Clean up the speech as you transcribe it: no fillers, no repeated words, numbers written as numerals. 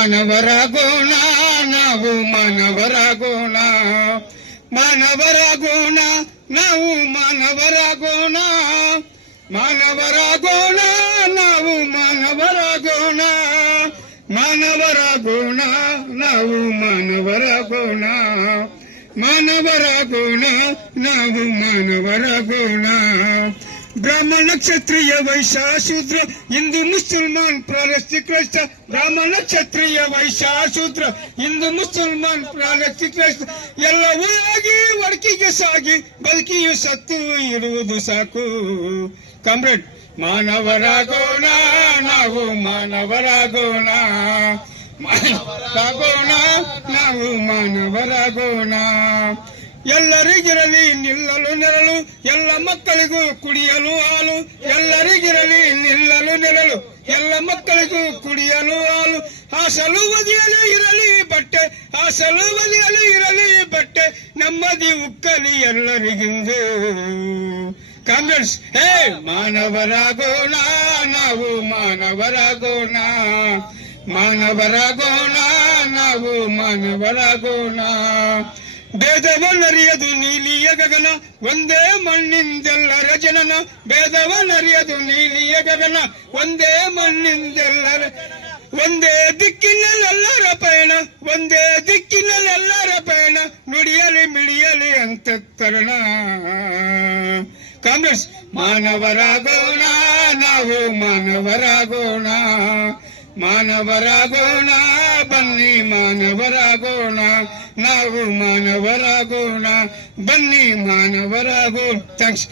ಮಾನವರಾಗೋಣ ನಾವು ಮಾನವರಾಗೋಣ ಮಾನವರಾಗೋಣ ನಾವು ಮಾನವರಾಗೋಣ ಮಾನವರಾಗೋಣ ನಾವು ಮಾನವರಾಗೋಣ ಮಾನವರಾಗೋಣ ನಾವು ಮಾನವರಾಗೋಣ ಮಾನವರಾಗೋಣ ನಾವು ಮಾನವರಾಗೋಣ ಬ್ರಾಹ್ಮಣ ಕ್ಷತ್ರಿಯ ವೈಶ್ಯ ಶೂದ್ರ ಹಿಂದೂ ಮುಸಲ್ಮಾನ್ ಪ್ರಾರಸ್ತಿ ಕ್ರೈಸ್ತ ಬ್ರಾಹ್ಮಣ ಕ್ಷತ್ರಿಯ ವೈಶ್ಯ ಶೂದ್ರ ಹಿಂದೂ ಮುಸಲ್ಮಾನ್ ಪ್ರಾರಸ್ತಿ ಕ್ರೈಸ್ತ ಎಲ್ಲವೂ ಆಗಿ ಒಡಕಿಗೆ ಸಾಗಿ ಬದುಕಿಯು ಸತ್ತು ಇರುವುದು ಸಾಕು ಕಾಮ್ರೇಡ್ ಮಾನವರಾಗೋಣ ನಾವು ಮಾನವರಾಗೋಣ ಮಾನವರಾಗೋಣ ನಾವು ಮಾನವರಾಗೋಣ ಎಲ್ಲರಿಗಿರಲಿ ನಿಲ್ಲಲು ನೆರಳು ಎಲ್ಲ ಮಕ್ಕಳಿಗೂ ಕುಡಿಯಲು ಹಾಲು ಎಲ್ಲರಿಗಿರಲಿ ನಿಲ್ಲಲು ನೆರಳು ಎಲ್ಲ ಮಕ್ಕಳಿಗೂ ಕುಡಿಯಲು ಹಾಲು ಹಾಸಲು ಬದಿಯಲು ಇರಲಿ ಬಟ್ಟೆ ಹಾಸಲು ಬದಿಯಲು ಇರಲಿ ಬಟ್ಟೆ ನೆಮ್ಮದಿ ಉಕ್ಕಲಿ ಎಲ್ಲರಿಗಿಂದು ಕಾಂಗ್ರೆಸ್ ಹೇ ಮಾನವರಾಗೋಣ ನಾವು ಮಾನವರಾಗೋಣ ಮಾನವರಾಗೋಣ ನಾವು ಮಾನವರಾಗೋಣ ಭೇದವನ್ನರಿಯದು ನೀಲಿಯ ಗಗನ ಒಂದೇ ಮಣ್ಣಿಂದೆಲ್ಲರ ಜನನ ಭೇದವನ್ನರಿಯದು ನೀಲಿಯ ಗಗನ ಒಂದೇ ಮಣ್ಣಿಂದೆಲ್ಲರ ಒಂದೇ ದಿಕ್ಕಿನಲ್ಲೆಲ್ಲರ ಪಯಣ ಒಂದೇ ದಿಕ್ಕಿನಲ್ಲೆಲ್ಲರ ಪಯಣ ನುಡಿಯಲಿ ಮಿಡಿಯಲಿ ಅಂತ ತರುಣ ಕಾಂಗ್ರೆಸ್ ಮಾನವರಾಗೋಣ ನಾವು ಮಾನವರಾಗೋಣ ಮಾನವರಾಗೋಣ ಬನ್ನಿ ಮಾನವರಾಗೋಣ ನಾವು ಮಾನವರಾಗೋಣ ಬನ್ನಿ ಮಾನವರಾಗೋಣ ಥ್ಯಾಂಕ್ಸ್